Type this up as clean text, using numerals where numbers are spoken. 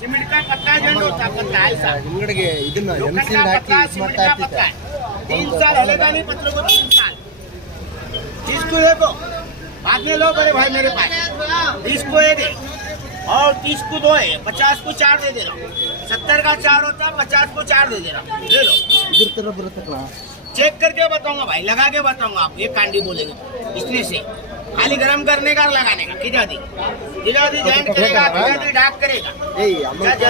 cement का पत्ता जंड होता पत्ता ऐसा ಹಿಂಗಡಿಗೆ ಇದನ್ನ लोखंड ಎಂಸಿ का ಹಾಕಿ पत्ता ಯೂಸ್ सीमेंट ಮಾಡ್ತಾ का पत्ता ಇರ್ತಿದ್ದೆ है 3 साल हलेगा नहीं पत्रों को 3 साल जिसको देखो बाद में लो बड़े भाई मेरे पास 20 को ये दे और 30 को 2 है 50 को 4 दे रहा हूँ 70 का 4 होता 50 को 4 दे रहा हूँ ले लो ಇದ್ರ ತರ ಬರುತ್ತಲ್ಲ चेक करके बताऊंगा भाई लगा के बताऊंगा आप ये कांडी बोलेंगे इसमें से खाली गरम करने का और लगाने का किधर दी जॉइंट करेगा किधर दी डाक करेगा ಏಯ್ ಅಮ್ಮ क्या